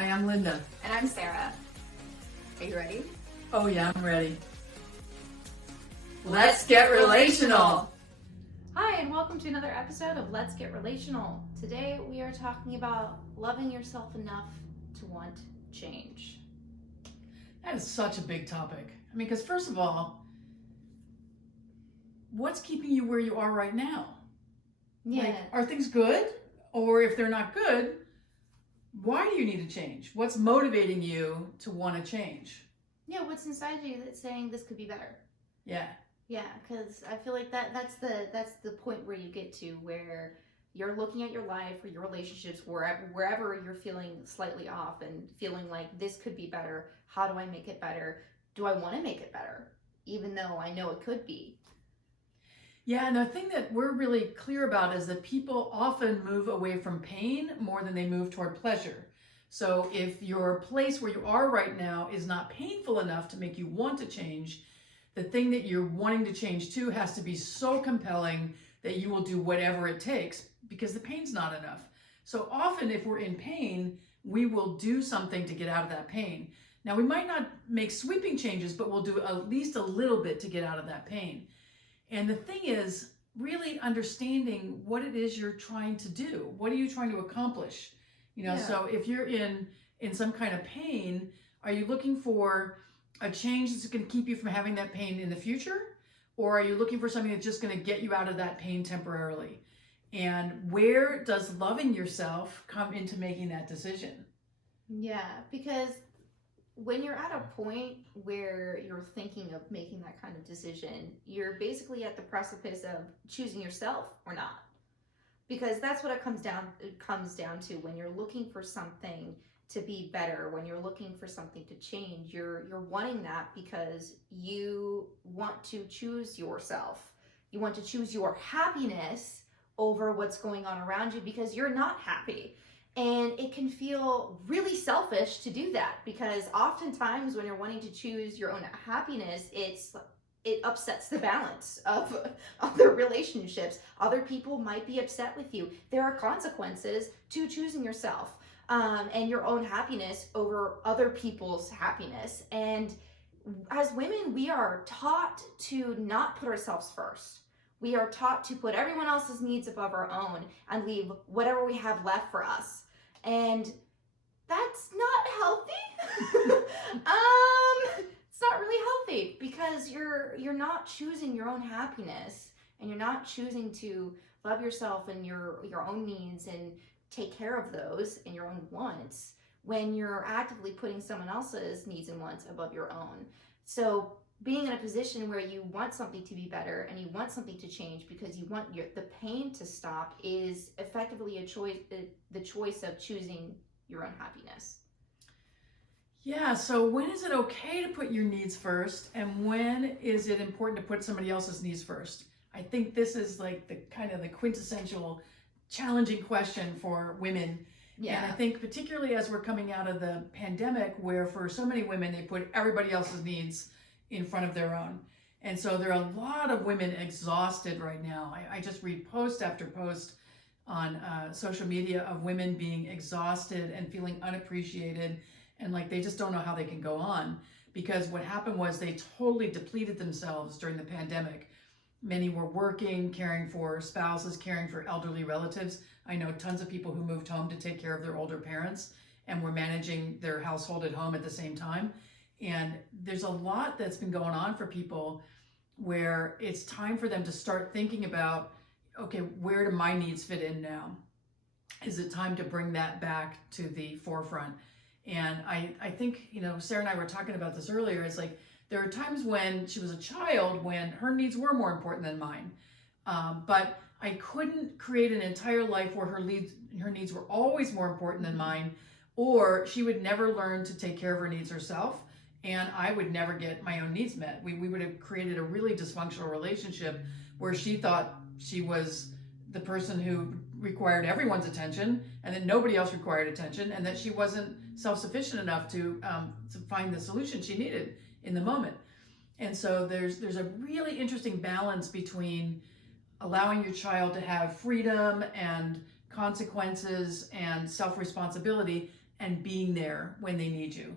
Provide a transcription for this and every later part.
Hi, I'm Linda. And I'm Sarah. Are you ready? Oh yeah, I'm ready. Let's get relational. Hi, and welcome to another episode of Let's Get Relational. Today we are talking about loving yourself enough to want change. That is such a big topic. I mean, because first of all, what's keeping you where you are right now? Yeah. Like, are things good? Or if they're not good, why do you need to change? What's motivating you to want to change? Yeah, what's inside you that's saying this could be better? Yeah. Yeah, because I feel like that's the point where you get to where you're looking at your life or your relationships, wherever you're feeling slightly off and feeling like this could be better. How do I make it better? Do I want to make it better? Even though I know it could be. Yeah, and the thing that we're really clear about is that people often move away from pain more than they move toward pleasure. So if your place where you are right now is not painful enough to make you want to change, the thing that you're wanting to change to has to be so compelling that you will do whatever it takes because the pain's not enough. So often if we're in pain, we will do something to get out of that pain. Now we might not make sweeping changes, but we'll do at least a little bit to get out of that pain. And the thing is really understanding what it is you're trying to do. What are you trying to accomplish? So if you're in some kind of pain, are you looking for a change that's going to keep you from having that pain in the future? Or are you looking for something that's just going to get you out of that pain temporarily? And where does loving yourself come into making that decision? Yeah, because when you're at a point where you're thinking of making that kind of decision, you're basically at the precipice of choosing yourself or not. Because that's what it comes down to when you're looking for something to be better, when you're looking for something to change, you're wanting that because you want to choose yourself. You want to choose your happiness over what's going on around you because you're not happy. And it can feel really selfish to do that because oftentimes when you're wanting to choose your own happiness, it upsets the balance of other relationships. Other people might be upset with you. There are consequences to choosing yourself and your own happiness over other people's happiness. And as women, we are taught to not put ourselves first. We are taught to put everyone else's needs above our own and leave whatever we have left for us. And that's not healthy. It's not really healthy because you're not choosing your own happiness and you're not choosing to love yourself and your own needs and take care of those and your own wants when you're actively putting someone else's needs and wants above your own. So being in a position where you want something to be better and you want something to change because you want the pain to stop is effectively the choice of choosing your own happiness. Yeah, so when is it okay to put your needs first and when is it important to put somebody else's needs first? I think this is like the kind of the quintessential challenging question for women. Yeah. And I think particularly as we're coming out of the pandemic where for so many women they put everybody else's needs in front of their own. And so there are a lot of women exhausted right now. I just read post after post on social media of women being exhausted and feeling unappreciated and like they just don't know how they can go on because what happened was they totally depleted themselves during the pandemic. Many were working, caring for spouses, caring for elderly relatives. I know tons of people who moved home to take care of their older parents and were managing their household at home at the same time. And there's a lot that's been going on for people where it's time for them to start thinking about, okay, where do my needs fit in now? Is it time to bring that back to the forefront? And I think, Sarah and I were talking about this earlier. It's like there are times when she was a child when her needs were more important than mine. But I couldn't create an entire life where her needs were always more important than mine, or she would never learn to take care of her needs herself. And I would never get my own needs met. We would have created a really dysfunctional relationship where she thought she was the person who required everyone's attention and that nobody else required attention and that she wasn't self-sufficient enough to find the solution she needed in the moment. And so there's a really interesting balance between allowing your child to have freedom and consequences and self-responsibility and being there when they need you.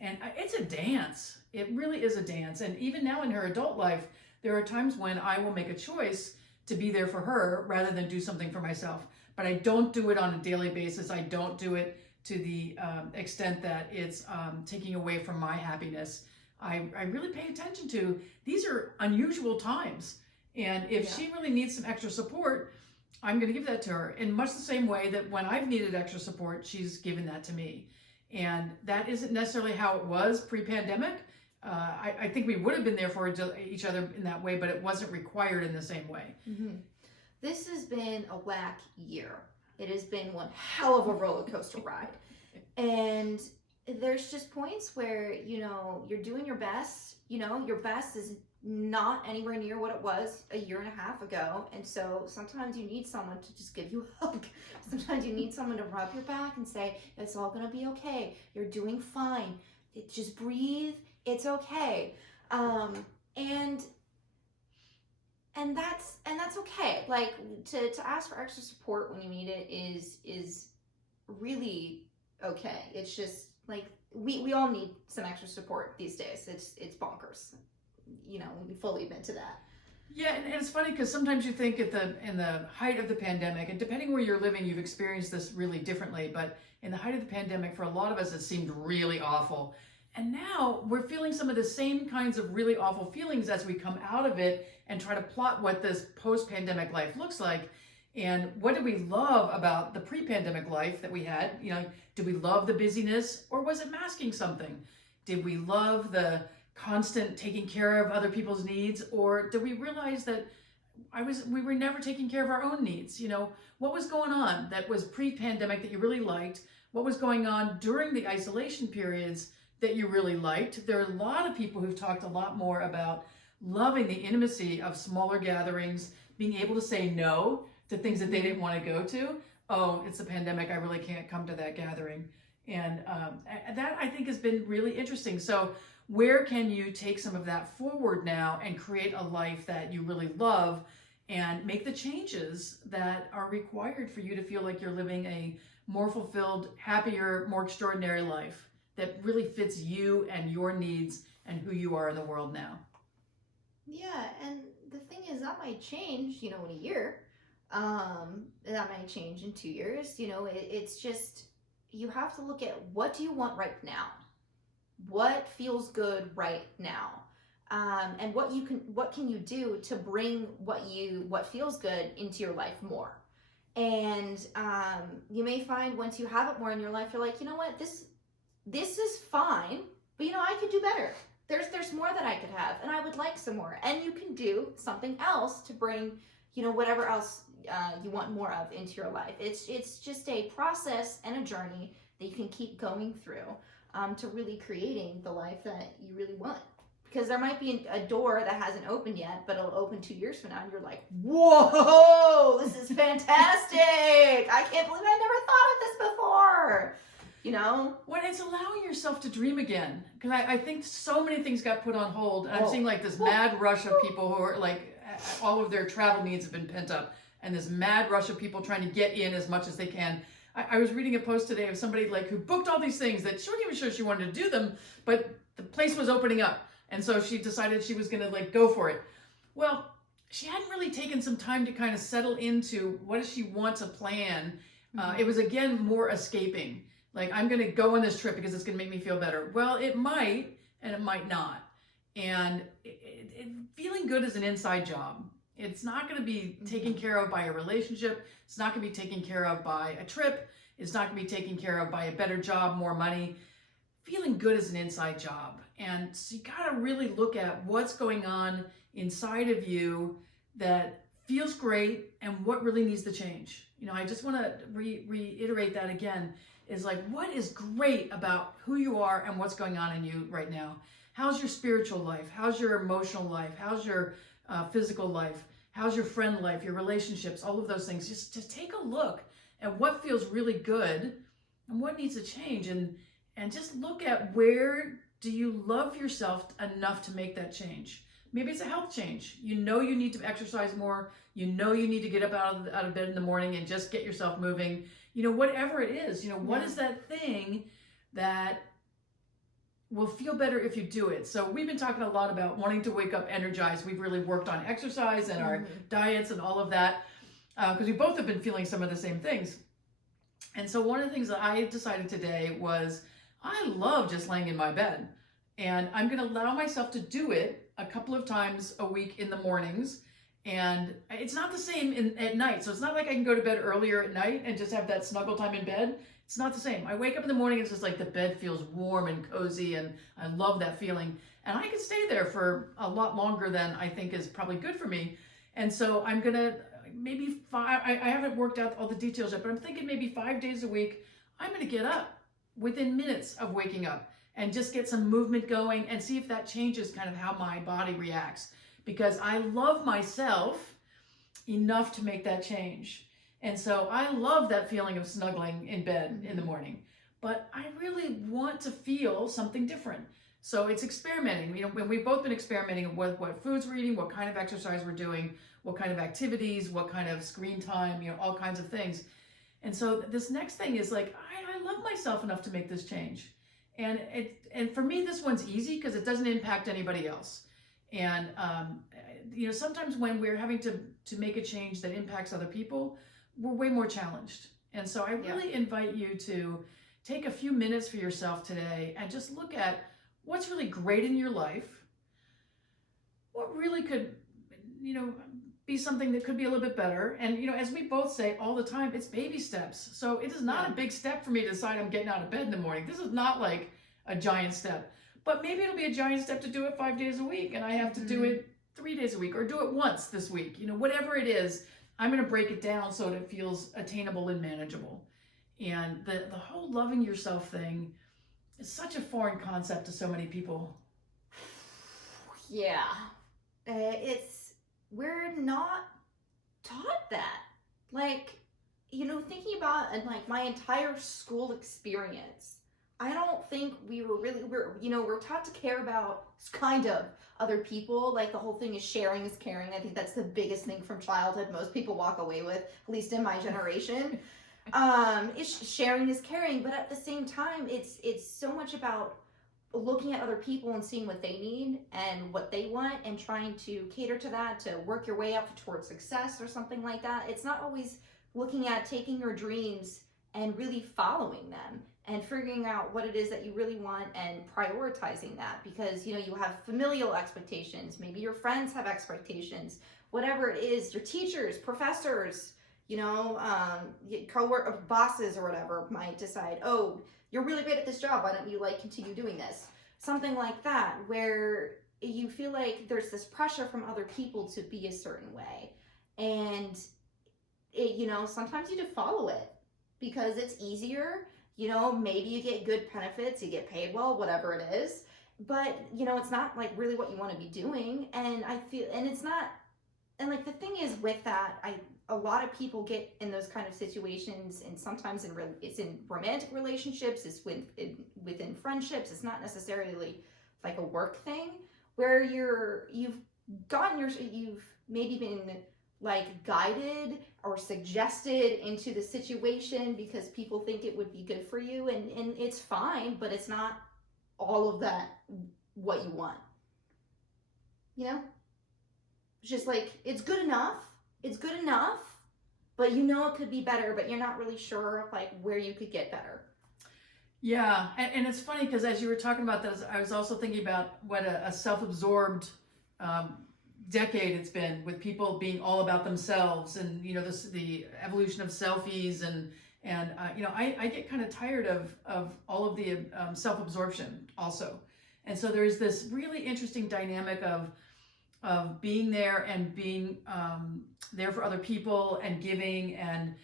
And it's a dance. It really is a dance. And even now in her adult life, there are times when I will make a choice to be there for her rather than do something for myself. But I don't do it on a daily basis. I don't do it to the extent that it's taking away from my happiness. I really pay attention to, these are unusual times. And if she really needs some extra support, I'm going to give that to her in much the same way that when I've needed extra support, she's given that to me. And that isn't necessarily how it was pre-pandemic. I think we would have been there for each other in that way, but it wasn't required in the same way. Mm-hmm. This has been a whack year. It has been one hell of a roller coaster ride. And there's just points where, you know, you're doing your best. You know, your best is not anywhere near what it was a year and a half ago. And so sometimes you need someone to just give you a hug. Sometimes you need someone to rub your back and say, it's all going to be okay. You're doing fine. Just breathe. It's okay. And that's okay. Like to ask for extra support when you need it is really okay. It's just like we all need some extra support these days. It's bonkers. You know, we fully admit to that. Yeah, and it's funny because sometimes you think in the height of the pandemic, and depending where you're living, you've experienced this really differently, but in the height of the pandemic, for a lot of us, it seemed really awful. And now we're feeling some of the same kinds of really awful feelings as we come out of it and try to plot what this post-pandemic life looks like. And what did we love about the pre-pandemic life that we had? You know, did we love the busyness, or was it masking something? Did we love the constant taking care of other people's needs, or did we realize that we were never taking care of our own needs? You know, what was going on that was pre-pandemic that you really liked? What was going on during the isolation periods that you really liked? There are a lot of people who've talked a lot more about loving the intimacy of smaller gatherings, being able to say no to things that they didn't want to go to. Oh, it's a pandemic, I really can't come to that gathering. And that I think has been really interesting. So where can you take some of that forward now and create a life that you really love and make the changes that are required for you to feel like you're living a more fulfilled, happier, more extraordinary life that really fits you and your needs and who you are in the world now? Yeah, and the thing is that might change, you know, in a year. That might change in 2 years. You know, it's just, you have to look at what do you want right now? What feels good right now? And what can you do to bring what feels good into your life more? And you may find once you have it more in your life, you're like, you know what, this is fine, but you know, I could do better. There's more that I could have, and I would like some more. And you can do something else to bring, you know, whatever else you want more of into your life. It's just a process and a journey that you can keep going through to really creating the life that you really want. Because there might be a door that hasn't opened yet, but it'll open 2 years from now, and you're like, whoa, this is fantastic. I can't believe I never thought of this before. You know? Well, it's allowing yourself to dream again. Because I think so many things got put on hold. And I'm seeing like this mad rush of people who are like, all of their travel needs have been pent up. And this mad rush of people trying to get in as much as they can. I was reading a post today of somebody like who booked all these things that she wasn't even sure she wanted to do them, but the place was opening up. And so she decided she was going to like go for it. Well, she hadn't really taken some time to kind of settle into what does she want to plan. It was again more escaping. Like, I'm going to go on this trip because it's going to make me feel better. Well, it might, and it might not. And feeling good is an inside job. It's not going to be taken care of by a relationship. It's not going to be taken care of by a trip. It's not going to be taken care of by a better job, more money. Feeling good is an inside job. And so you got to really look at what's going on inside of you that feels great and what really needs to change. You know, I just want to reiterate that again. Is like, what is great about who you are and what's going on in you right now? How's your spiritual life? How's your emotional life? How's your physical life? How's your friend life, your relationships, all of those things? Just take a look at what feels really good and what needs to change, and just look at where do you love yourself enough to make that change. Maybe it's a health change. You know you need to exercise more. You know you need to get up out of bed in the morning and just get yourself moving. whatever it is, what Yeah. is that thing that will feel better if you do it? So we've been talking a lot about wanting to wake up energized. We've really worked on exercise and our diets and all of that, because we both have been feeling some of the same things. And so one of the things that I decided today was I love just laying in my bed, and I'm going to allow myself to do it a couple of times a week in the mornings. And it's not the same at night. So it's not like I can go to bed earlier at night and just have that snuggle time in bed. It's not the same. I wake up in the morning, it's just like the bed feels warm and cozy, and I love that feeling. And I can stay there for a lot longer than I think is probably good for me. And so I'm going to maybe I haven't worked out all the details yet, but I'm thinking maybe 5 days a week, I'm going to get up within minutes of waking up and just get some movement going and see if that changes kind of how my body reacts. Because I love myself enough to make that change. And so I love that feeling of snuggling in bed in the morning, but I really want to feel something different. So it's experimenting. When we've both been experimenting with what foods we're eating, what kind of exercise we're doing, what kind of activities, what kind of screen time, all kinds of things. And so this next thing is like, I love myself enough to make this change. And for me, this one's easy because it doesn't impact anybody else. And, sometimes when we're having to make a change that impacts other people, we're way more challenged. And so I really invite you to take a few minutes for yourself today and just look at what's really great in your life, what really could, be something that could be a little bit better. And, as we both say all the time, it's baby steps. So it is not a big step for me to decide I'm getting out of bed in the morning. This is not like a giant step. But maybe it'll be a giant step to do it 5 days a week, and I have to do it 3 days a week, or do it once this week. Whatever it is, I'm going to break it down so that it feels attainable and manageable. And the whole loving yourself thing is such a foreign concept to so many people. Yeah. We're not taught that. Thinking about like my entire school experience, I don't think we're taught to care about kind of other people. Like the whole thing is sharing is caring. I think that's the biggest thing from childhood most people walk away with, at least in my generation. It's sharing is caring, but at the same time, it's so much about looking at other people and seeing what they need and what they want and trying to cater to that, to work your way up towards success or something like that. It's not always looking at taking your dreams and really following them and figuring out what it is that you really want and prioritizing that, because you have familial expectations, maybe your friends have expectations, whatever it is, your teachers, professors, co-work bosses or whatever might decide, oh, you're really great at this job, why don't you continue doing this, something like that, where you feel like there's this pressure from other people to be a certain way, and sometimes you just follow it because it's easier. Maybe you get good benefits, you get paid well, whatever it is, but it's not really what you want to be doing. And I feel, and it's not, and the thing is with that, a lot of people get in those kind of situations, and sometimes it's in romantic relationships, it's within friendships. It's not necessarily like a work thing where you've maybe been guided or suggested into the situation because people think it would be good for you, and it's fine, but it's not all of that what you want. It's just it's good enough, but it could be better, but you're not really sure where you could get better. Yeah, and it's funny because as you were talking about this, I was also thinking about what a self-absorbed decade it's been, with people being all about themselves, and the evolution of selfies, and I get kind of tired of all of the self-absorption also. And so there's this really interesting dynamic of being there and being there for other people and giving and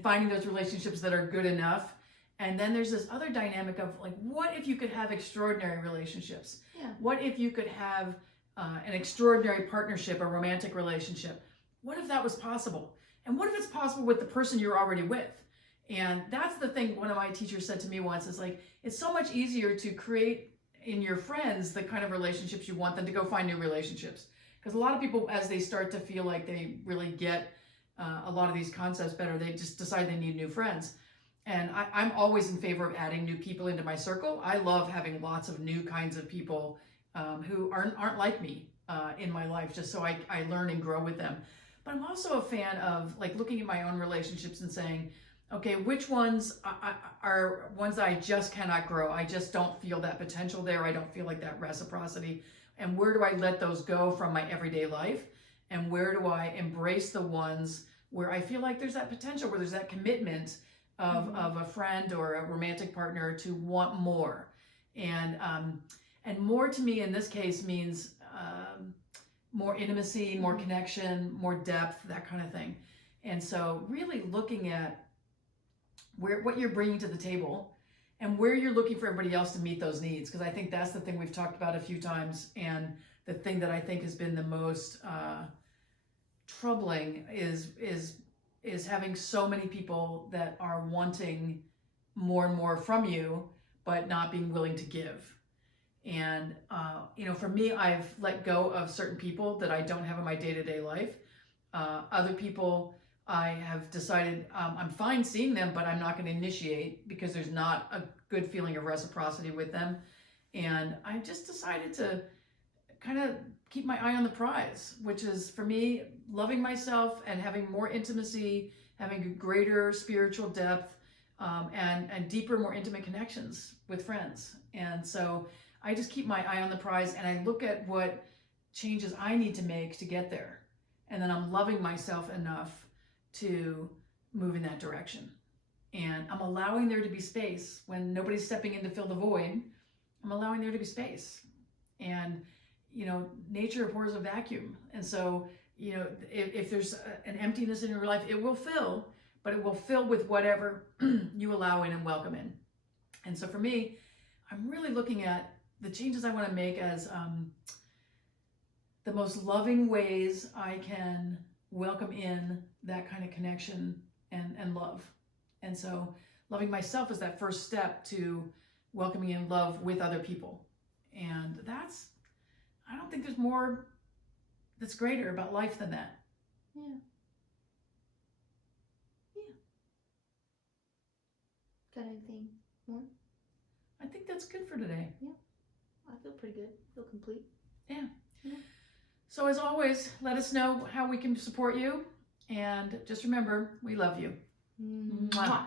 finding those relationships that are good enough. And then there's this other dynamic of what if you could have extraordinary relationships? Yeah. What if you could have an extraordinary partnership, a romantic relationship? What if that was possible? And what if it's possible with the person you're already with? And that's the thing one of my teachers said to me once, is it's so much easier to create in your friends the kind of relationships you want than to go find new relationships. Because a lot of people, as they start to feel like they really get a lot of these concepts better, they just decide they need new friends. And I'm always in favor of adding new people into my circle. I love having lots of new kinds of people who aren't like me in my life, just so I learn and grow with them. But I'm also a fan of like looking at my own relationships and saying, okay, which ones are ones that I just cannot grow? I just don't feel that potential there. I don't feel like that reciprocity. And where do I let those go from my everyday life? And where do I embrace the ones where I feel like there's that potential, where there's that commitment of a friend or a romantic partner to want more. And more to me in this case means more intimacy, more connection, more depth, that kind of thing. And so really looking at what you're bringing to the table and where you're looking for everybody else to meet those needs. Because I think that's the thing we've talked about a few times. And the thing that I think has been the most troubling is having so many people that are wanting more and more from you, but not being willing to give. And, for me, I've let go of certain people that I don't have in my day-to-day life. Other people, I have decided I'm fine seeing them, but I'm not going to initiate because there's not a good feeling of reciprocity with them. And I just decided to kind of keep my eye on the prize, which is for me, loving myself and having more intimacy, having greater spiritual depth, and deeper, more intimate connections with friends. And so I just keep my eye on the prize and I look at what changes I need to make to get there. And then I'm loving myself enough to move in that direction. And I'm allowing there to be space when nobody's stepping in to fill the void. I'm allowing there to be space. And, nature abhors a vacuum. And so, if there's an emptiness in your life, it will fill, but it will fill with whatever you allow in and welcome in. And so for me, I'm really looking at the changes I want to make as the most loving ways I can welcome in that kind of connection and love. And so loving myself is that first step to welcoming in love with other people. And I don't think there's more that's greater about life than that. Yeah. Got anything more? I think that's good for today. Yeah. I feel pretty good. I feel complete. Yeah. So as always, let us know how we can support you. And just remember, we love you. Mwah. Mwah.